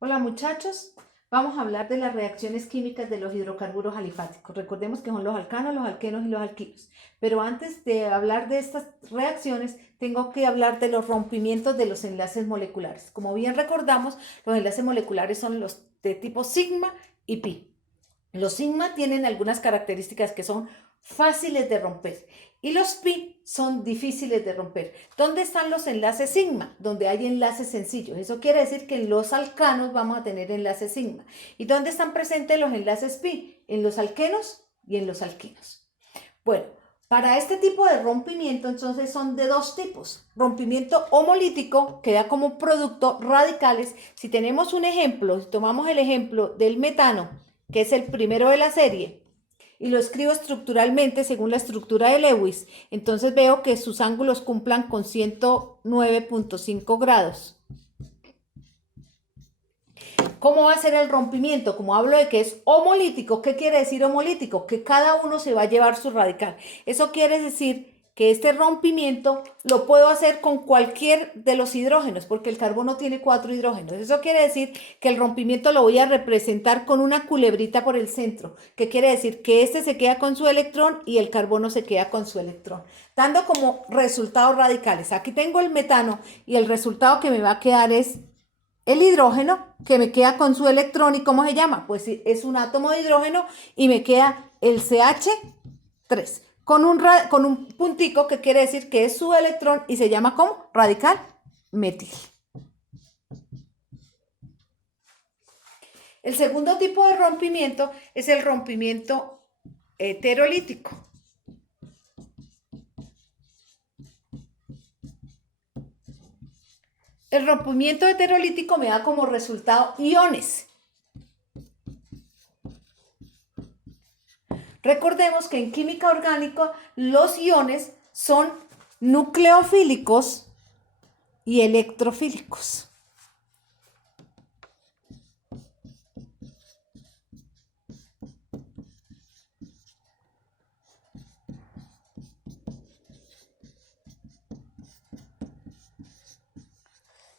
Hola muchachos, vamos a hablar de las reacciones químicas de los hidrocarburos alifáticos. Recordemos que son los alcanos, los alquenos y los alquilos. Pero antes de hablar de estas reacciones, tengo que hablar de los rompimientos de los enlaces moleculares. Como bien recordamos, los enlaces moleculares son los de tipo sigma y pi. Los sigma tienen algunas características que son fáciles de romper y los pi son difíciles de romper. ¿Dónde están los enlaces sigma? Donde hay enlaces sencillos. Eso quiere decir que en los alcanos vamos a tener enlaces sigma. ¿Y dónde están presentes los enlaces pi? En los alquenos y en los alquinos. Bueno, para este tipo de rompimiento entonces son de dos tipos. Rompimiento homolítico, que da como producto radicales. Si tenemos un ejemplo, si tomamos el ejemplo del metano, que es el primero de la serie, y lo escribo estructuralmente según la estructura de Lewis, entonces veo que sus ángulos cumplan con 109.5 grados. ¿Cómo va a ser el rompimiento? Como hablo de que es homolítico, ¿qué quiere decir homolítico? Que cada uno se va a llevar su radical. Eso quiere decir que este rompimiento lo puedo hacer con cualquier de los hidrógenos, porque el carbono tiene 4 hidrógenos. Eso quiere decir que el rompimiento lo voy a representar con una culebrita por el centro, que quiere decir que este se queda con su electrón y el carbono se queda con su electrón, dando como resultados radicales. Aquí tengo el metano y el resultado que me va a quedar es el hidrógeno, que me queda con su electrón. ¿Y cómo se llama? Pues es un átomo de hidrógeno y me queda el CH3 con un puntico que quiere decir que es su electrón y se llama ¿cómo? Radical metil. El segundo tipo de rompimiento es el rompimiento heterolítico. El rompimiento heterolítico me da como resultado iones. Recordemos que en química orgánica los iones son nucleofílicos y electrofílicos.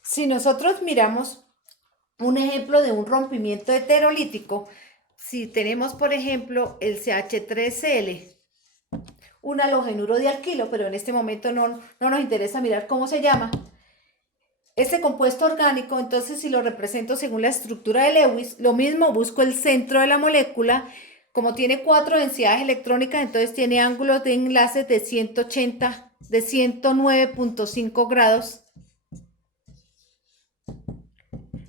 Si nosotros miramos un ejemplo de un rompimiento heterolítico, si tenemos por ejemplo el CH3Cl, un halogenuro de alquilo, pero en este momento no nos interesa mirar cómo se llama. Este compuesto orgánico, entonces si lo represento según la estructura de Lewis, lo mismo, busco el centro de la molécula. Como tiene 4 densidades electrónicas, entonces tiene ángulos de enlace de 180, de 109.5 grados.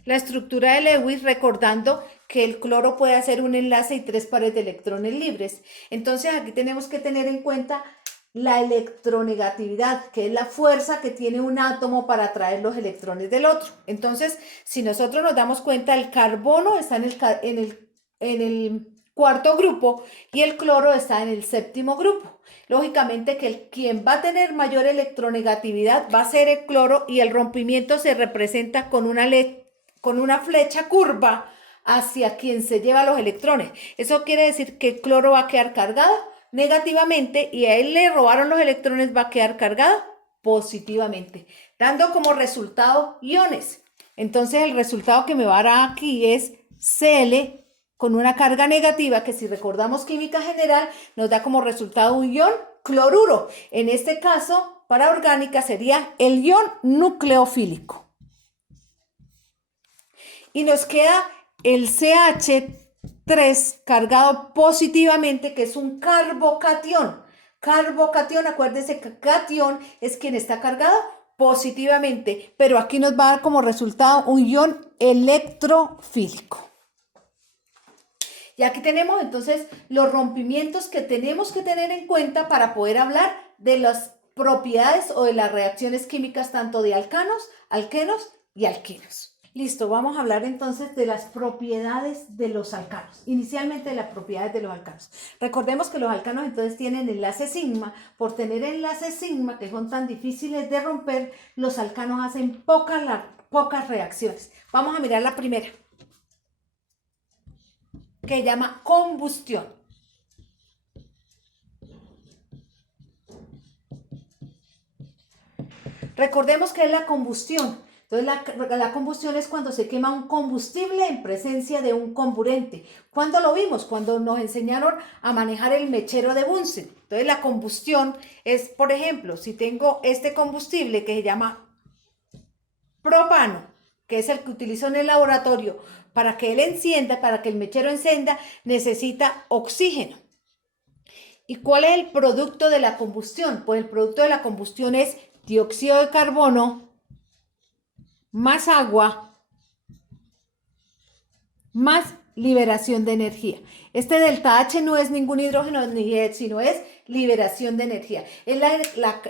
La estructura de Lewis, recordando que el cloro puede hacer un enlace y 3 pares de electrones libres. Entonces aquí tenemos que tener en cuenta la electronegatividad, que es la fuerza que tiene un átomo para atraer los electrones del otro. Entonces, si nosotros nos damos cuenta, el carbono está en el cuarto grupo y el cloro está en el séptimo grupo. Lógicamente que quien va a tener mayor electronegatividad va a ser el cloro, y el rompimiento se representa con una flecha curva hacia quien se lleva los electrones. Eso quiere decir que el cloro va a quedar cargado negativamente y a él le robaron los electrones, va a quedar cargado positivamente, dando como resultado iones. Entonces el resultado que me va a dar aquí es Cl con una carga negativa, que si recordamos química general nos da como resultado un ion cloruro. En este caso, para orgánica sería el ion nucleofílico. Y nos queda el CH3 cargado positivamente, que es un carbocatión. Carbocatión, acuérdense que catión es quien está cargado positivamente, pero aquí nos va a dar como resultado un ion electrofílico. Y aquí tenemos entonces los rompimientos que tenemos que tener en cuenta para poder hablar de las propiedades o de las reacciones químicas tanto de alcanos, alquenos y alquinos. Listo, vamos a hablar entonces de las propiedades de los alcanos. Inicialmente de las propiedades de los alcanos. Recordemos que los alcanos entonces tienen enlace sigma. Por tener enlaces sigma que son tan difíciles de romper, los alcanos hacen pocas reacciones. Vamos a mirar la primera, que llama combustión. Recordemos que es la combustión. Entonces la combustión es cuando se quema un combustible en presencia de un comburente. ¿Cuándo lo vimos? Cuando nos enseñaron a manejar el mechero de Bunsen. Entonces la combustión es, por ejemplo, si tengo este combustible que se llama propano, que es el que utilizo en el laboratorio, para que él encienda, para que el mechero encienda, necesita oxígeno. ¿Y cuál es el producto de la combustión? Pues el producto de la combustión es dióxido de carbono más agua más liberación de energía. Este delta H no es ningún hidrógeno ni sino es liberación de energía. Es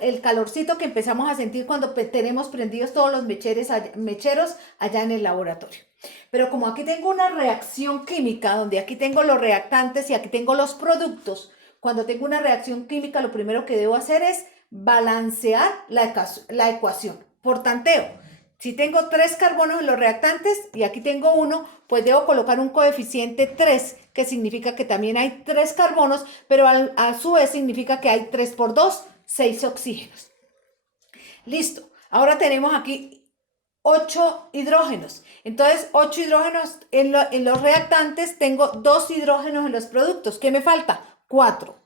el calorcito que empezamos a sentir cuando tenemos prendidos todos los mecheros allá en el laboratorio. Pero como aquí tengo una reacción química, donde aquí tengo los reactantes y aquí tengo los productos, cuando tengo una reacción química, lo primero que debo hacer es balancear la ecuación por tanteo. Si tengo 3 carbonos en los reactantes y aquí tengo 1, pues debo colocar un coeficiente 3, que significa que también hay 3 carbonos, pero a su vez significa que hay 3 por 2, 6 oxígenos. Listo. Ahora tenemos aquí 8 hidrógenos. Entonces, 8 hidrógenos en los reactantes, tengo 2 hidrógenos en los productos. ¿Qué me falta? 4.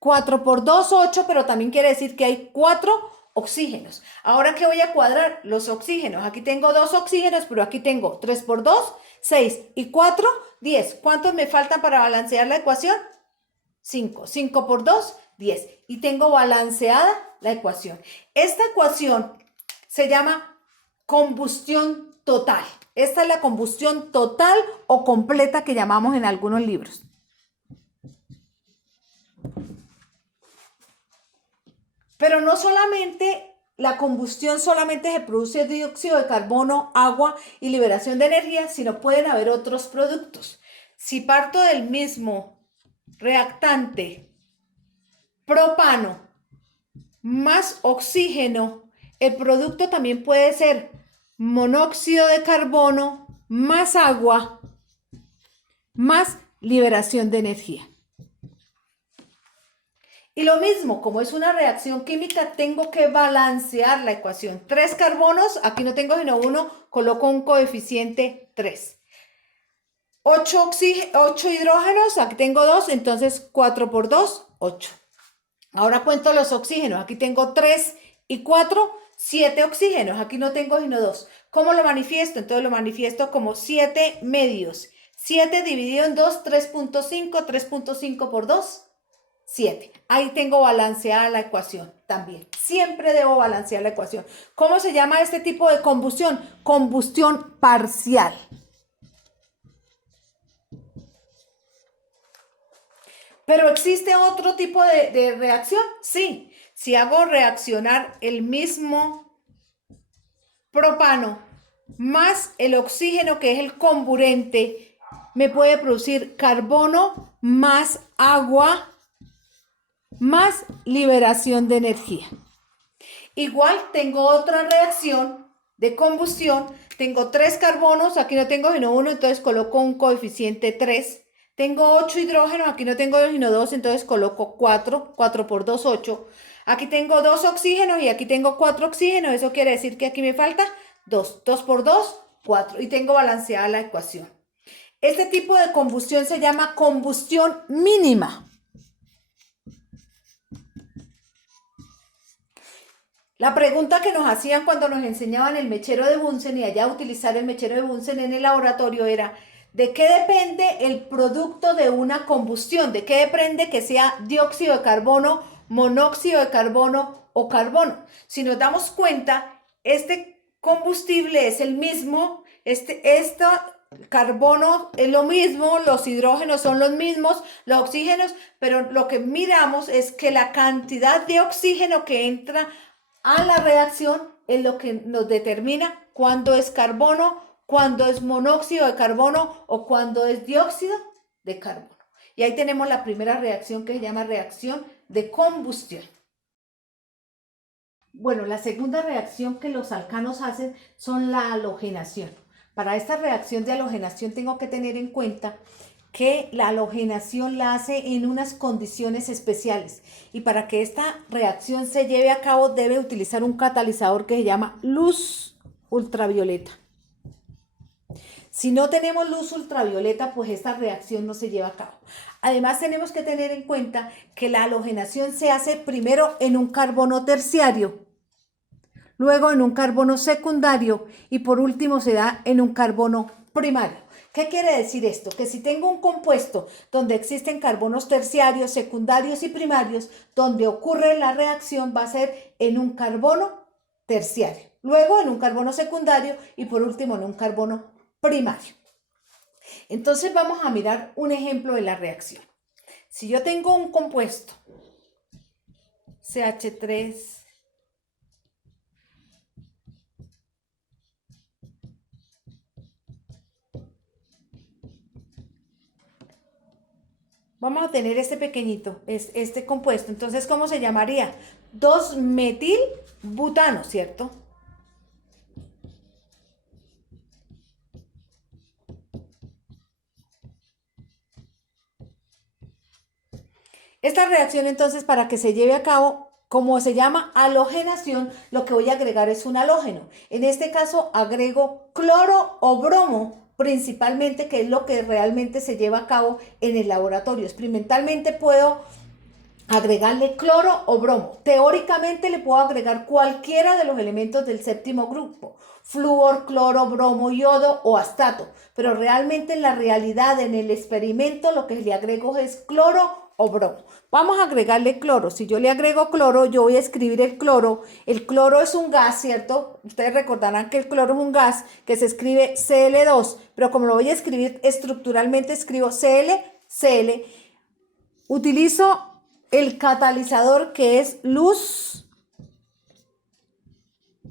4 por 2, 8, pero también quiere decir que hay 4 oxígenos. Ahora que voy a cuadrar los oxígenos, aquí tengo 2 oxígenos, pero aquí tengo 3 por 2, 6 y 4, 10. ¿Cuántos me faltan para balancear la ecuación? 5. 5 por 2, 10. Y tengo balanceada la ecuación. Esta ecuación se llama combustión total. Esta es la combustión total o completa que llamamos en algunos libros. Pero no solamente la combustión solamente se produce dióxido de carbono, agua y liberación de energía, sino pueden haber otros productos. Si parto del mismo reactante propano más oxígeno, el producto también puede ser monóxido de carbono más agua más liberación de energía. Y lo mismo, como es una reacción química, tengo que balancear la ecuación. 3 carbonos, aquí no tengo sino 1, coloco un coeficiente 3. 8 hidrógenos, aquí tengo 2, entonces 4 por 2, 8. Ahora cuento los oxígenos, aquí tengo 3 y 4, 7 oxígenos, aquí no tengo sino 2. ¿Cómo lo manifiesto? Entonces lo manifiesto como 7 medios. 7 dividido en 2, 3.5, 3.5 por 2. 7. Ahí tengo balanceada la ecuación también. Siempre debo balancear la ecuación. ¿Cómo se llama este tipo de combustión? Combustión parcial. ¿Pero existe otro tipo de reacción? Sí. Si hago reaccionar el mismo propano más el oxígeno, que es el comburente, me puede producir carbono más agua más liberación de energía. Igual tengo otra reacción de combustión, tengo 3 carbonos, aquí no tengo sino 1, entonces coloco un coeficiente 3. Tengo 8 hidrógenos, aquí no tengo sino 2, entonces coloco 4, 4 por 2, 8. Aquí tengo 2 oxígenos y aquí tengo 4 oxígenos, eso quiere decir que aquí me falta 2, 2 por 2, 4 y tengo balanceada la ecuación. Este tipo de combustión se llama combustión mínima. La pregunta que nos hacían cuando nos enseñaban el mechero de Bunsen y allá utilizar el mechero de Bunsen en el laboratorio era: ¿de qué depende el producto de una combustión? ¿De qué depende que sea dióxido de carbono, monóxido de carbono o carbono? Si nos damos cuenta, este combustible es el mismo, este carbono es lo mismo, los hidrógenos son los mismos, los oxígenos, pero lo que miramos es que la cantidad de oxígeno que entra a la reacción es lo que nos determina cuándo es carbono, cuándo es monóxido de carbono o cuándo es dióxido de carbono. Y ahí tenemos la primera reacción que se llama reacción de combustión. Bueno, la segunda reacción que los alcanos hacen son la halogenación. Para esta reacción de halogenación tengo que tener en cuenta que la halogenación la hace en unas condiciones especiales y para que esta reacción se lleve a cabo debe utilizar un catalizador que se llama luz ultravioleta. Si no tenemos luz ultravioleta, pues esta reacción no se lleva a cabo. Además, tenemos que tener en cuenta que la halogenación se hace primero en un carbono terciario, luego en un carbono secundario y por último se da en un carbono primario. ¿Qué quiere decir esto? Que si tengo un compuesto donde existen carbonos terciarios, secundarios y primarios, donde ocurre la reacción va a ser en un carbono terciario, luego en un carbono secundario y por último en un carbono primario. Entonces vamos a mirar un ejemplo de la reacción. Si yo tengo un compuesto CH3, vamos a tener este pequeñito, es este compuesto. Entonces, ¿cómo se llamaría? 2-metilbutano, ¿cierto? Esta reacción, entonces, para que se lleve a cabo, como se llama halogenación, lo que voy a agregar es un halógeno. En este caso, agrego cloro o bromo, principalmente, que es lo que realmente se lleva a cabo en el laboratorio. Experimentalmente puedo agregarle cloro o bromo. Teóricamente le puedo agregar cualquiera de los elementos del séptimo grupo, flúor, cloro, bromo, yodo o astato, pero realmente en la realidad, en el experimento, lo que le agrego es cloro o bromo. Vamos a agregarle cloro. Si yo le agrego cloro, yo voy a escribir el cloro. El cloro es un gas, ¿cierto? Ustedes recordarán que el cloro es un gas que se escribe Cl2, pero como lo voy a escribir estructuralmente, escribo Cl. Utilizo el catalizador que es luz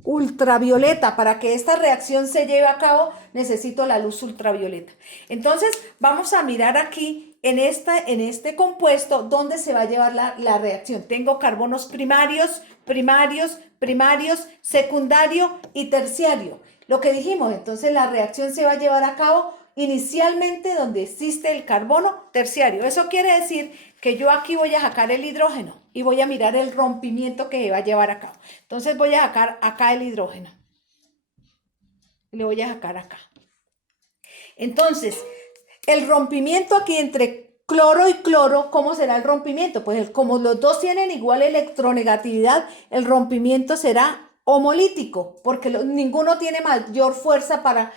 ultravioleta. Para que esta reacción se lleve a cabo, necesito la luz ultravioleta. Entonces, vamos a mirar aquí en este compuesto dónde se va a llevar la reacción. Tengo carbonos primarios, secundario y terciario. Lo que dijimos, entonces la reacción se va a llevar a cabo inicialmente donde existe el carbono terciario. Eso quiere decir que yo aquí voy a sacar el hidrógeno y voy a mirar el rompimiento que va a llevar a cabo. Entonces voy a sacar acá el hidrógeno. Le voy a sacar acá. Entonces, el rompimiento aquí entre cloro y cloro, ¿cómo será el rompimiento? Pues como los dos tienen igual electronegatividad, el rompimiento será homolítico, porque ninguno tiene mayor fuerza para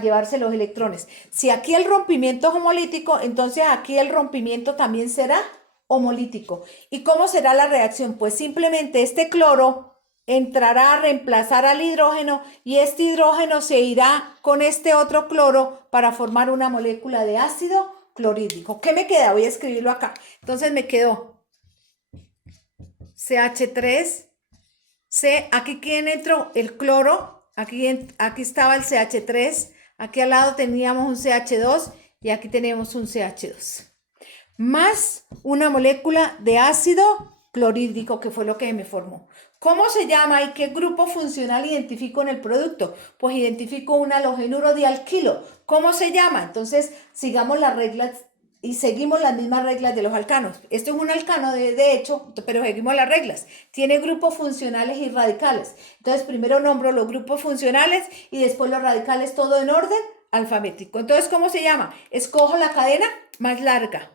llevarse los electrones. Si aquí el rompimiento es homolítico, entonces aquí el rompimiento también será homolítico. ¿Y cómo será la reacción? Pues simplemente este cloro entrará a reemplazar al hidrógeno y este hidrógeno se irá con este otro cloro para formar una molécula de ácido clorhídrico. ¿Qué me queda? Voy a escribirlo acá. Entonces me quedó CH3, aquí quien entró el cloro, aquí estaba el CH3, aquí al lado teníamos un CH2 y aquí tenemos un CH2. Más una molécula de ácido clorhídrico, que fue lo que me formó. ¿Cómo se llama y qué grupo funcional identifico en el producto? Pues identifico un halogenuro dialquilo. ¿Cómo se llama? Entonces, sigamos las reglas y seguimos las mismas reglas de los alcanos. Esto es un alcano de hecho, pero seguimos las reglas. Tiene grupos funcionales y radicales. Entonces, primero nombro los grupos funcionales y después los radicales, todo en orden alfabético. Entonces, ¿cómo se llama? Escojo la cadena más larga.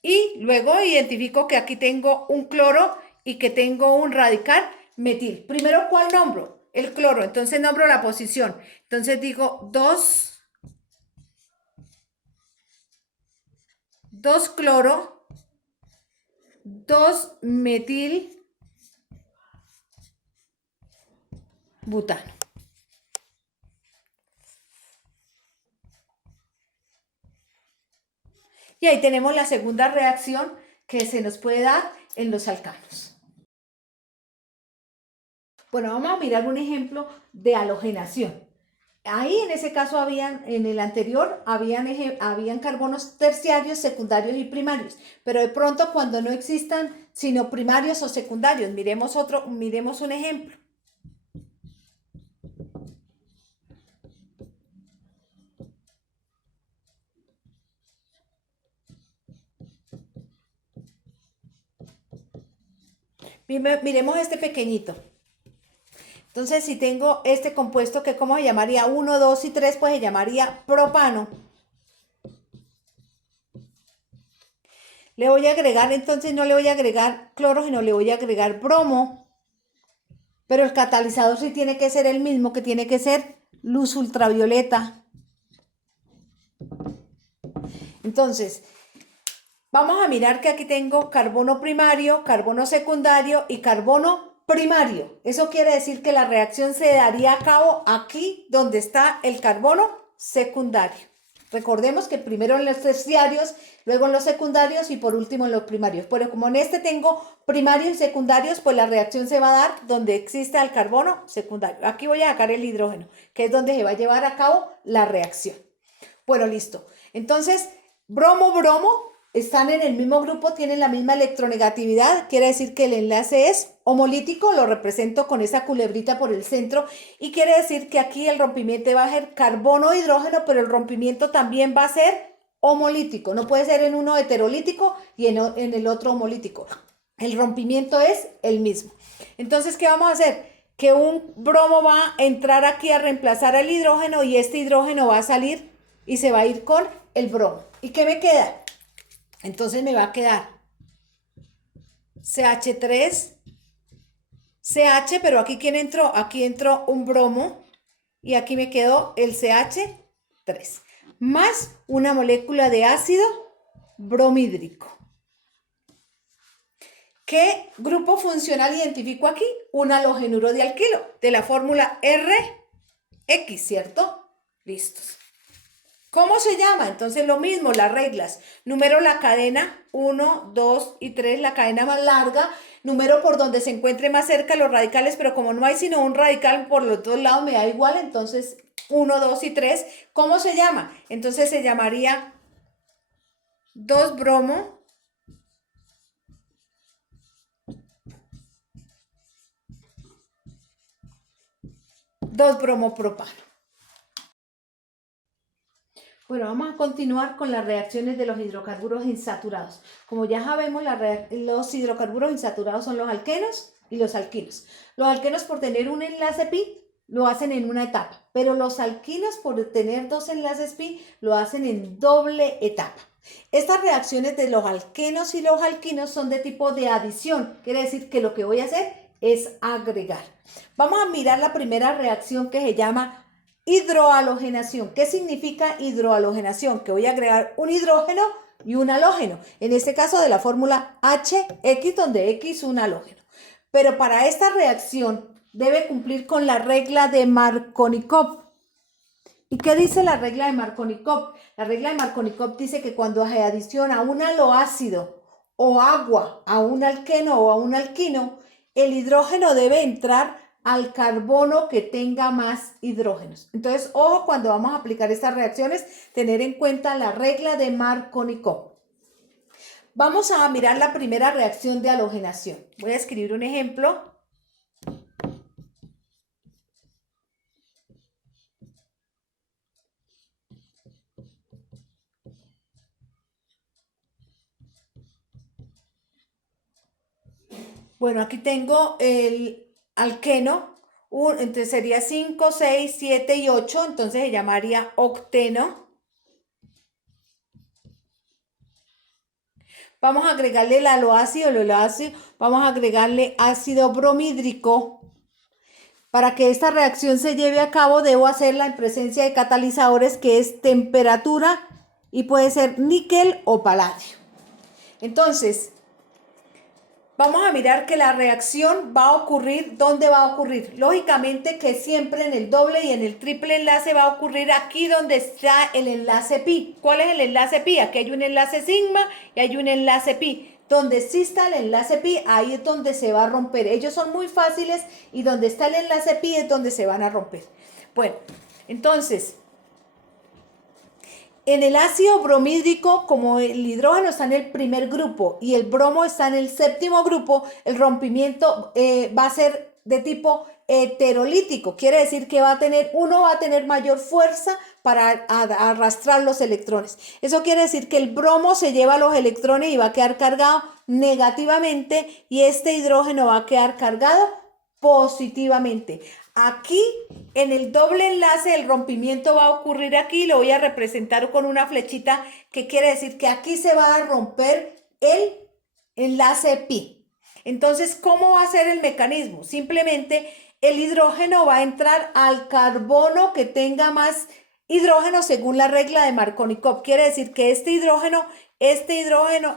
Y luego identifico que aquí tengo un cloro y que tengo un radical metil. Primero, ¿cuál nombro? El cloro. Entonces nombro la posición. Entonces digo 2 cloro, 2 metil butano. Y ahí tenemos la segunda reacción que se nos puede dar en los alcanos. Bueno, vamos a mirar un ejemplo de halogenación. Ahí en ese caso en el anterior, habían carbonos terciarios, secundarios y primarios. Pero de pronto cuando no existan sino primarios o secundarios, miremos un ejemplo. Miremos este pequeñito. Entonces, si tengo este compuesto, que ¿cómo se llamaría? 1, 2 y 3, pues se llamaría propano. Le voy a agregar, entonces no le voy a agregar cloro, sino le voy a agregar bromo. Pero el catalizador sí tiene que ser el mismo, que tiene que ser luz ultravioleta. Entonces, vamos a mirar que aquí tengo carbono primario, carbono secundario y carbono primario. Eso quiere decir que la reacción se daría a cabo aquí donde está el carbono secundario. Recordemos que primero en los terciarios, luego en los secundarios y por último en los primarios. Pero como en este tengo primarios y secundarios, pues la reacción se va a dar donde exista el carbono secundario. Aquí voy a sacar el hidrógeno, que es donde se va a llevar a cabo la reacción. Bueno, listo. Entonces, bromo están en el mismo grupo, tienen la misma electronegatividad, quiere decir que el enlace es homolítico, lo represento con esa culebrita por el centro, y quiere decir que aquí el rompimiento va a ser carbono-hidrógeno, pero el rompimiento también va a ser homolítico, no puede ser en uno heterolítico y en el otro homolítico. El rompimiento es el mismo. Entonces, ¿qué vamos a hacer? Que un bromo va a entrar aquí a reemplazar al hidrógeno y este hidrógeno va a salir y se va a ir con el bromo. ¿Y qué me queda? Entonces me va a quedar CH3, CH, pero aquí ¿quién entró? Aquí entró un bromo y aquí me quedó el CH3, más una molécula de ácido bromhídrico. ¿Qué grupo funcional identifico aquí? Un halogenuro de alquilo, de la fórmula RX, ¿cierto? Listos. ¿Cómo se llama? Entonces lo mismo, las reglas. Número la cadena 1, 2 y 3, la cadena más larga. Número por donde se encuentre más cerca los radicales, pero como no hay sino un radical por los dos lados, me da igual. Entonces 1, 2 y 3. ¿Cómo se llama? Entonces se llamaría 2 bromo, 2 bromopropano. Bueno, vamos a continuar con las reacciones de los hidrocarburos insaturados. Como ya sabemos, los hidrocarburos insaturados son los alquenos y los alquinos. Los alquenos, por tener un enlace pi, lo hacen en una etapa, pero los alquinos, por tener dos enlaces pi, lo hacen en doble etapa. Estas reacciones de los alquenos y los alquinos son de tipo de adición, quiere decir que lo que voy a hacer es agregar. Vamos a mirar la primera reacción, que se llama hidrohalogenación. ¿Qué significa hidrohalogenación? Que voy a agregar un hidrógeno y un halógeno. En este caso de la fórmula HX, donde X es un halógeno. Pero para esta reacción debe cumplir con la regla de Markovnikov. ¿Y qué dice la regla de Markovnikov? La regla de Markovnikov dice que cuando se adiciona un haloácido o agua a un alqueno o a un alquino, el hidrógeno debe entrar al carbono que tenga más hidrógenos. Entonces, ojo, cuando vamos a aplicar estas reacciones, tener en cuenta la regla de Markovnikov. Vamos a mirar la primera reacción de halogenación. Voy a escribir un ejemplo. Bueno, aquí tengo el alqueno, entonces sería 5, 6, 7 y 8, entonces se llamaría octeno. Vamos a agregarle el haloácido, vamos a agregarle ácido bromhídrico. Para que esta reacción se lleve a cabo, debo hacerla en presencia de catalizadores, que es temperatura, y puede ser níquel o paladio. Entonces, vamos a mirar que la reacción va a ocurrir, ¿dónde va a ocurrir? Lógicamente que siempre en el doble y en el triple enlace va a ocurrir aquí donde está el enlace pi. ¿Cuál es el enlace pi? Aquí hay un enlace sigma y hay un enlace pi. Donde exista el enlace pi, ahí es donde se va a romper. Ellos son muy fáciles y donde está el enlace pi es donde se van a romper. Bueno, entonces, en el ácido bromhídrico, como el hidrógeno está en el primer grupo y el bromo está en el séptimo grupo, el rompimiento va a ser de tipo heterolítico. Quiere decir que uno va a tener mayor fuerza para arrastrar los electrones. Eso quiere decir que el bromo se lleva los electrones y va a quedar cargado, negativamente y este hidrógeno va a quedar cargado positivamente. Aquí en el doble enlace el rompimiento va a ocurrir aquí, lo voy a representar con una flechita que quiere decir que aquí se va a romper el enlace pi. Entonces, ¿cómo va a ser el mecanismo? Simplemente el hidrógeno va a entrar al carbono que tenga más hidrógeno según la regla de Markovnikov. Quiere decir que este hidrógeno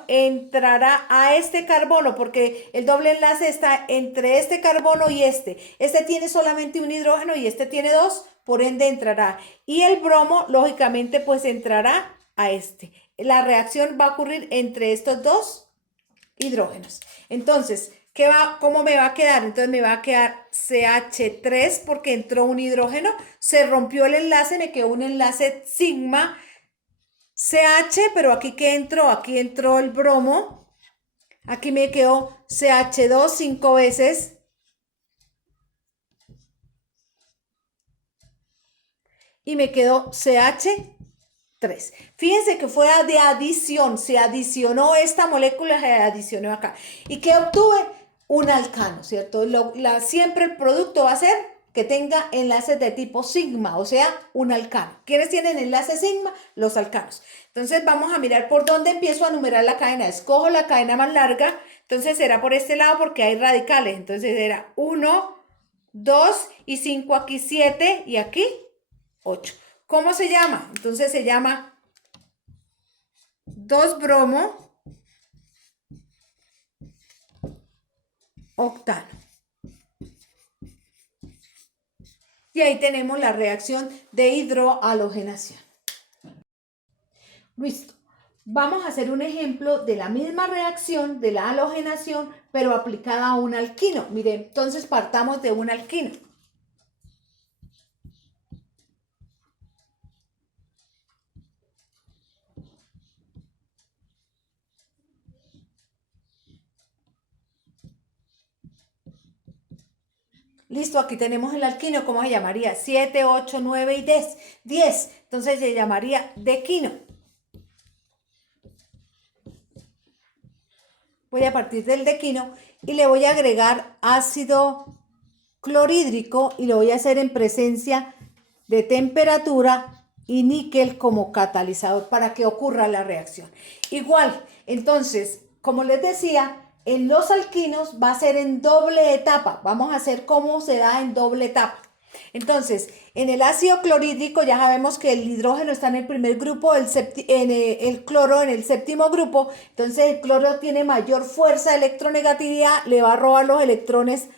entrará a este carbono porque el doble enlace está entre este carbono y este. Este tiene solamente un hidrógeno y este tiene dos, por ende entrará. Y el bromo, lógicamente, pues entrará a este. La reacción va a ocurrir entre estos dos hidrógenos. Entonces, ¿cómo me va a quedar? Entonces me va a quedar CH3 porque entró un hidrógeno, se rompió el enlace, me quedó un enlace sigma CH, pero aquí que entró, aquí entró el bromo, aquí me quedó CH2 5 veces, y me quedó CH3. Fíjense que fue de adición, se adicionó esta molécula, se adicionó acá. ¿Y qué obtuve? Un alcano, ¿cierto? Siempre el producto va a ser que tenga enlaces de tipo sigma, o sea, un alcano. ¿Quiénes tienen enlace sigma? Los alcanos. Entonces vamos a mirar por dónde empiezo a numerar la cadena. Escojo la cadena más larga, entonces será por este lado porque hay radicales. Entonces era 1, 2 y 5 aquí 7 y aquí 8. ¿Cómo se llama? Entonces se llama 2-bromo octano. Y ahí tenemos la reacción de hidrohalogenación. Listo. Vamos a hacer un ejemplo de la misma reacción de la halogenación, pero aplicada a un alquino. Mire, entonces partamos de un alquino. Listo, aquí tenemos el alquino. ¿Cómo se llamaría? 7, 8, 9 y 10. 10. Entonces se llamaría dequino. Voy a partir del dequino y le voy a agregar ácido clorhídrico y lo voy a hacer en presencia de temperatura y níquel como catalizador para que ocurra la reacción. Igual, entonces, como les decía, en los alquinos va a ser en doble etapa. Vamos a hacer cómo se da en doble etapa. Entonces, en el ácido clorhídrico ya sabemos que el hidrógeno está en el primer grupo, el cloro en el séptimo grupo. Entonces, el cloro tiene mayor fuerza de electronegatividad, le va a robar los electrones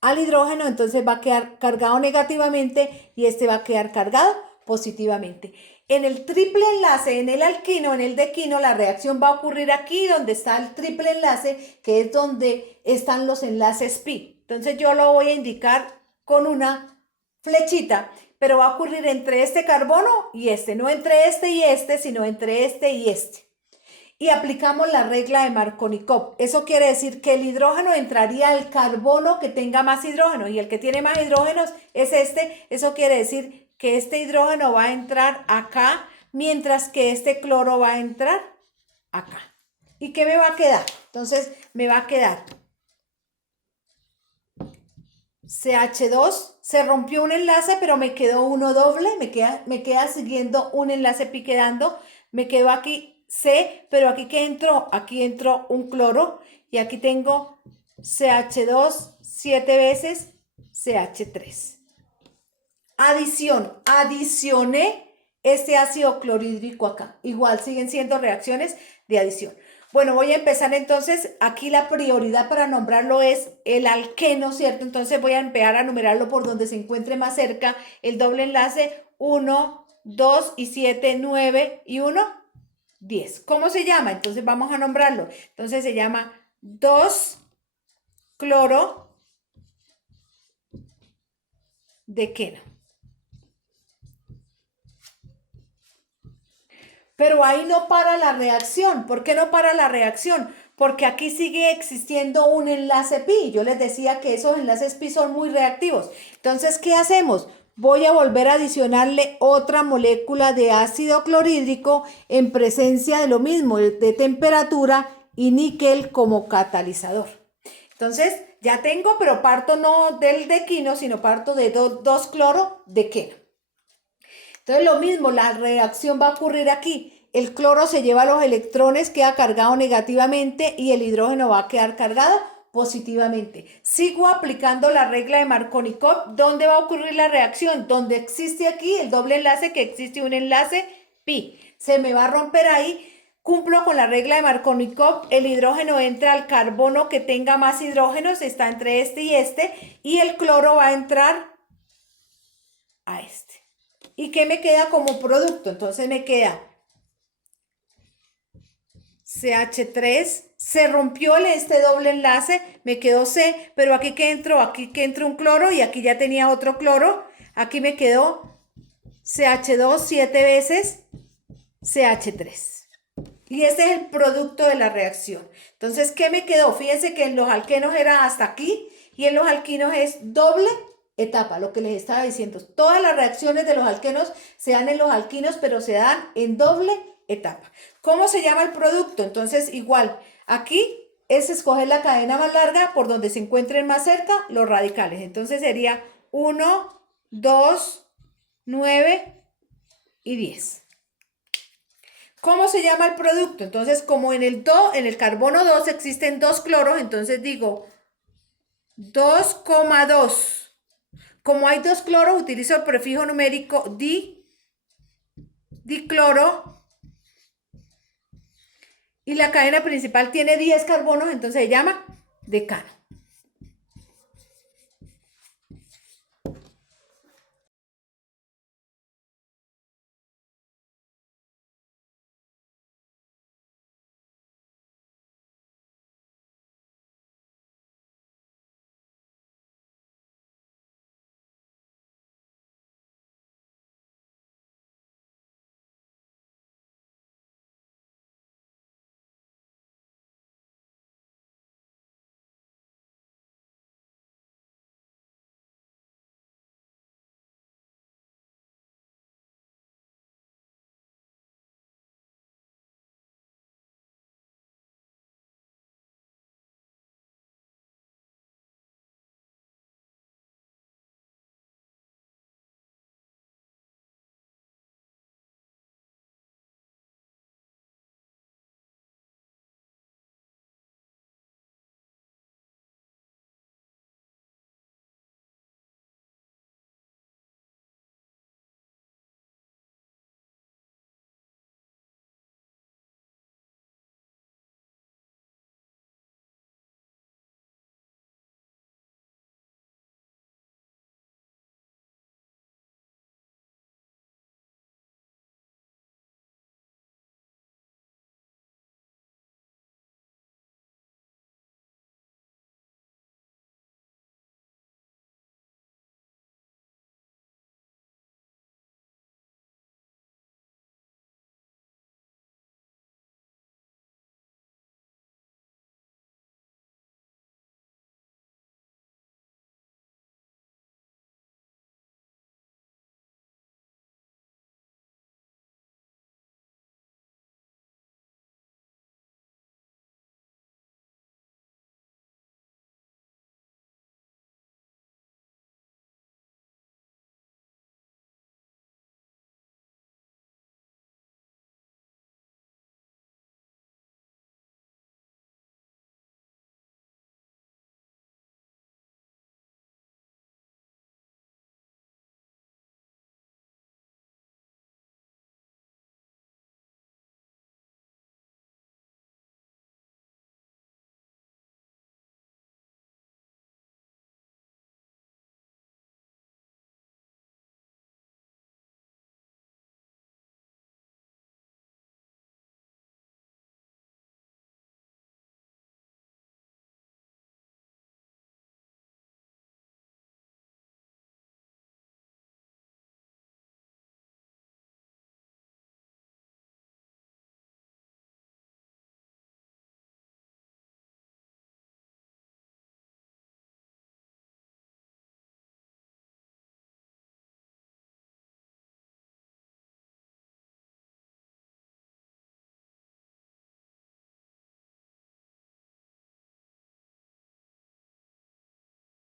al hidrógeno, entonces va a quedar cargado negativamente y este va a quedar cargado positivamente. En el triple enlace, en el alquino, en el dequino, la reacción va a ocurrir aquí donde está el triple enlace, que es donde están los enlaces pi. Entonces yo lo voy a indicar con una flechita, pero va a ocurrir entre este carbono y este, no entre este y este, sino entre este y este. Y aplicamos la regla de Markovnikov. Eso quiere decir que el hidrógeno entraría al carbono que tenga más hidrógeno y el que tiene más hidrógenos es este. Eso quiere decir que este hidrógeno va a entrar acá, mientras que este cloro va a entrar acá. ¿Y qué me va a quedar? Entonces me va a quedar CH2, se rompió un enlace, pero me quedó uno doble, me queda siguiendo un enlace pi quedando, me quedó aquí C, pero aquí aquí entró un cloro y aquí tengo CH2 7 veces CH3. Adición, adicioné este ácido clorhídrico acá. Igual siguen siendo reacciones de adición. Bueno, voy a empezar entonces, aquí la prioridad para nombrarlo es el alqueno, ¿cierto? Entonces voy a empezar a numerarlo por donde se encuentre más cerca, el doble enlace 1, 2 y 7, 9 y 1, 10. ¿Cómo se llama? Entonces vamos a nombrarlo. Entonces se llama 2-cloro-dequeno. Pero ahí no para la reacción. ¿Por qué no para la reacción? Porque aquí sigue existiendo un enlace pi. Yo les decía que esos enlaces pi son muy reactivos. Entonces, ¿qué hacemos? Voy a volver a adicionarle otra molécula de ácido clorhídrico en presencia de lo mismo, de temperatura y níquel como catalizador. Entonces, ya tengo, pero parto no del dequino, sino parto de 2 cloro de queno. Entonces, lo mismo, la reacción va a ocurrir aquí. El cloro se lleva los electrones, queda cargado negativamente y el hidrógeno va a quedar cargado positivamente. Sigo aplicando la regla de Markovnikov. ¿Dónde va a ocurrir la reacción? Donde existe aquí el doble enlace, que existe un enlace pi. Se me va a romper ahí. Cumplo con la regla de Markovnikov, el hidrógeno entra al carbono que tenga más hidrógenos, está entre este, y el cloro va a entrar a este. ¿Y qué me queda como producto? Entonces me queda CH3, se rompió este doble enlace, me quedó C, pero aquí que entró un cloro y aquí ya tenía otro cloro, aquí me quedó CH2 7 veces CH3. Y este es el producto de la reacción. Entonces, ¿qué me quedó? Fíjense que en los alquenos era hasta aquí y en los alquinos es doble etapa, lo que les estaba diciendo. Todas las reacciones de los alquenos se dan en los alquinos, pero se dan en doble etapa. ¿Cómo se llama el producto? Entonces, igual, aquí es escoger la cadena más larga por donde se encuentren más cerca los radicales. Entonces sería 1, 2, 9 y 10. ¿Cómo se llama el producto? Entonces, como en el carbono 2 existen 2 cloros, entonces digo 2,2. Como hay 2 cloros, utilizo el prefijo numérico dicloro. Y la cadena principal tiene 10 carbonos, entonces se llama decano.